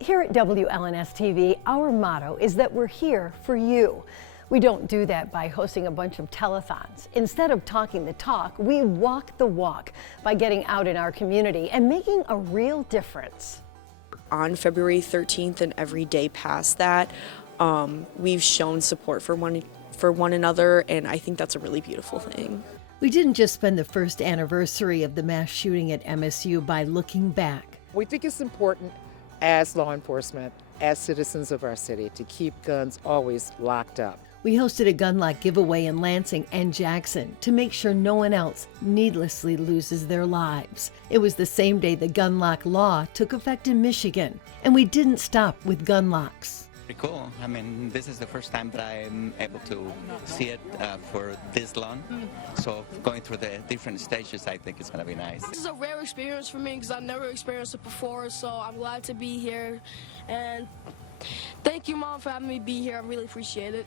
Here at WLNS TV, our motto is that we're here for you. We don't do that by hosting a bunch of telethons. Instead of talking the talk, we walk the walk by getting out in our community and making a real difference. On February 13th and every day past that, we've shown support for one another, and I think that's a really beautiful thing. We didn't just spend the first anniversary of the mass shooting at MSU by looking back. We think it's important as law enforcement, as citizens of our city, to keep guns always locked up. We hosted a gun lock giveaway in Lansing and Jackson to make sure no one else needlessly loses their lives. It was the same day the gun lock law took effect in Michigan, and we didn't stop with gun locks. Pretty cool. I mean, this is the first time that I'm able to see it for this long. So going through the different stages, I think it's going to be nice. This is a rare experience for me because I've never experienced it before, so I'm glad to be here. And thank you, Mom, for having me be here. I really appreciate it.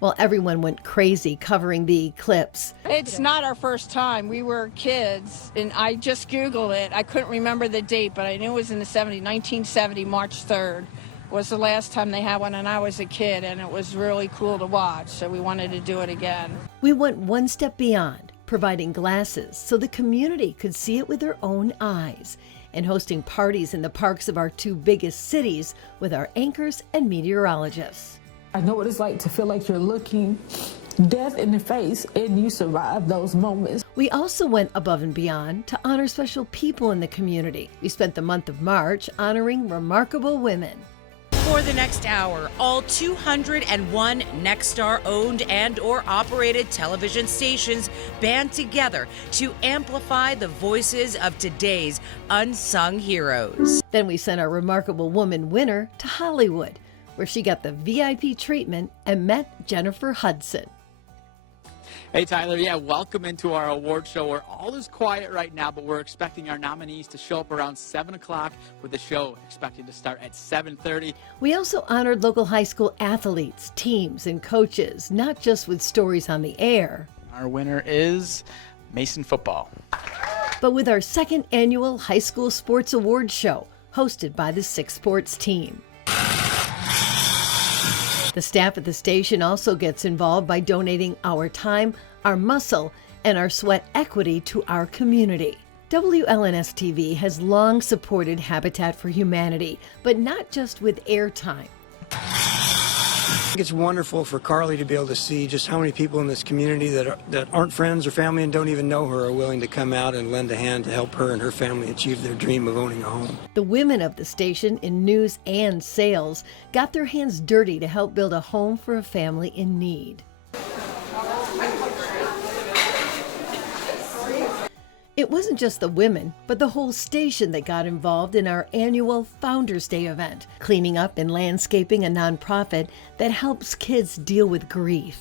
Well, everyone went crazy covering the eclipse. It's not our first time. We were kids, and I just Googled it. I couldn't remember the date, but I knew it was in the 1970, March 3rd. Was the last time they had one, and I was a kid, and it was really cool to watch, so we wanted to do it again. We went one step beyond, providing glasses so the community could see it with their own eyes, and hosting parties in the parks of our two biggest cities with our anchors and meteorologists. I know what it's like to feel like you're looking death in the face and you survive those moments. We also went above and beyond to honor special people in the community. We spent the month of March honoring remarkable women. For the next hour, all 201 Nexstar-owned and or operated television stations band together to amplify the voices of today's unsung heroes. Then we sent our remarkable woman winner to Hollywood, where she got the VIP treatment and met Jennifer Hudson. Hey, Tyler. Yeah, welcome into our award show where all is quiet right now, but we're expecting our nominees to show up around 7 o'clock with the show expected to start at 7:30. We also honored local high school athletes, teams, and coaches, not just with stories on the air. Our winner is Mason football. But with our second annual high school sports awards show, hosted by the 6 Sports team. The staff at the station also gets involved by donating our time, our muscle, and our sweat equity to our community. WLNS TV has long supported Habitat for Humanity, but not just with airtime. I think it's wonderful for Carly to be able to see just how many people in this community that aren't friends or family and don't even know her are willing to come out and lend a hand to help her and her family achieve their dream of owning a home. The women of the station in news and sales got their hands dirty to help build a home for a family in need. It wasn't just the women, but the whole station that got involved in our annual Founders Day event, cleaning up and landscaping a nonprofit that helps kids deal with grief.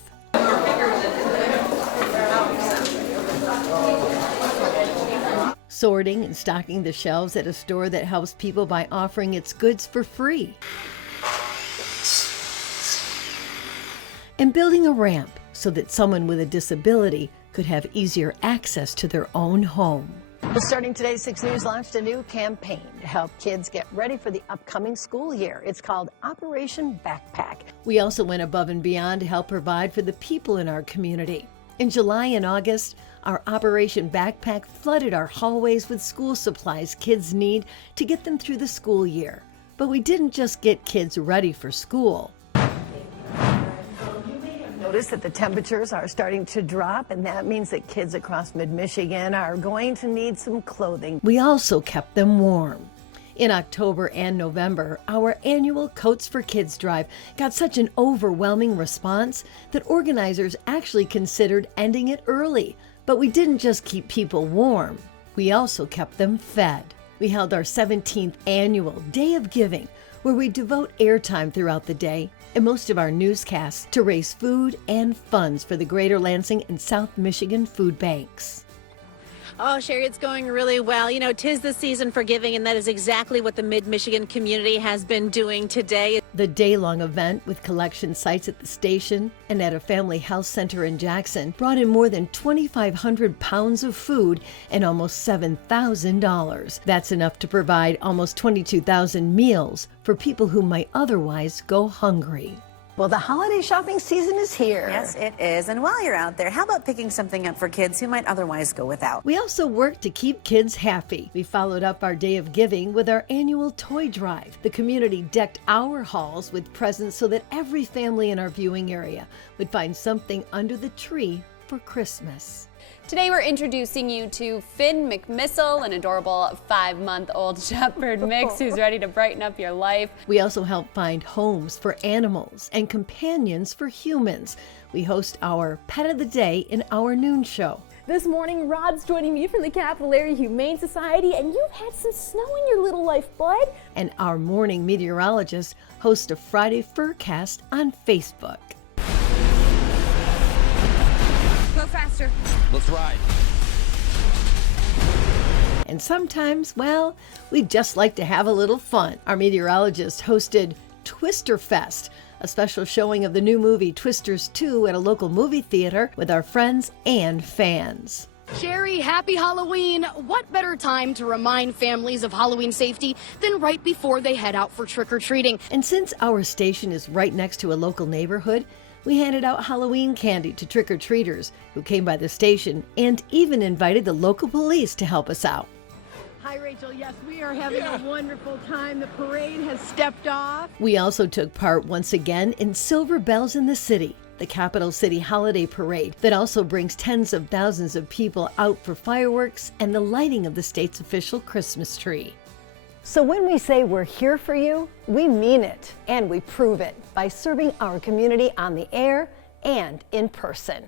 Sorting and stocking the shelves at a store that helps people by offering its goods for free. And building a ramp so that someone with a disability could have easier access to their own home. Starting today, 6 News launched a new campaign to help kids get ready for the upcoming school year. It's called Operation Backpack. We also went above and beyond to help provide for the people in our community. In July and August, our Operation Backpack flooded our hallways with school supplies kids need to get them through the school year. But we didn't just get kids ready for school. Notice that the temperatures are starting to drop, and that means that kids across mid-Michigan are going to need some clothing. We also kept them warm. In October and November, our annual Coats for Kids drive got such an overwhelming response that organizers actually considered ending it early. But we didn't just keep people warm, we also kept them fed. We held our 17th annual Day of Giving, where we devote airtime throughout the day and most of our newscasts to raise food and funds for the Greater Lansing and South Michigan food banks. Oh, Sherry, it's going really well. You know, 'tis the season for giving, and that is exactly what the Mid-Michigan community has been doing today. The day-long event with collection sites at the station and at a family health center in Jackson brought in more than 2,500 pounds of food and almost $7,000. That's enough to provide almost 22,000 meals for people who might otherwise go hungry. Well, the holiday shopping season is here. Yes, it is. And while you're out there, how about picking something up for kids who might otherwise go without? We also work to keep kids happy. We followed up our day of giving with our annual toy drive. The community decked our halls with presents so that every family in our viewing area would find something under the tree for Christmas. Today we're introducing you to Finn McMissile, an adorable 5-month-old shepherd mix who's ready to brighten up your life. We also help find homes for animals and companions for humans. We host our Pet of the Day in our noon show. This morning, Rod's joining me from the Capital Area Humane Society, and you've had some snow in your little life, bud. And our morning meteorologist hosts a Friday Furcast on Facebook. Go faster. Let's ride. And sometimes, well, we just like to have a little fun. Our meteorologist hosted Twister Fest, a special showing of the new movie Twisters 2 at a local movie theater with our friends and fans. Sherry, happy Halloween. What better time to remind families of Halloween safety than right before they head out for trick-or-treating? And since our station is right next to a local neighborhood, we handed out Halloween candy to trick-or-treaters who came by the station and even invited the local police to help us out. Hi, Rachel. Yes, we are having a wonderful time. The parade has stepped off. We also took part once again in Silver Bells in the City, the Capital City Holiday Parade that also brings tens of thousands of people out for fireworks and the lighting of the state's official Christmas tree. So when we say we're here for you, we mean it, and we prove it by serving our community on the air and in person.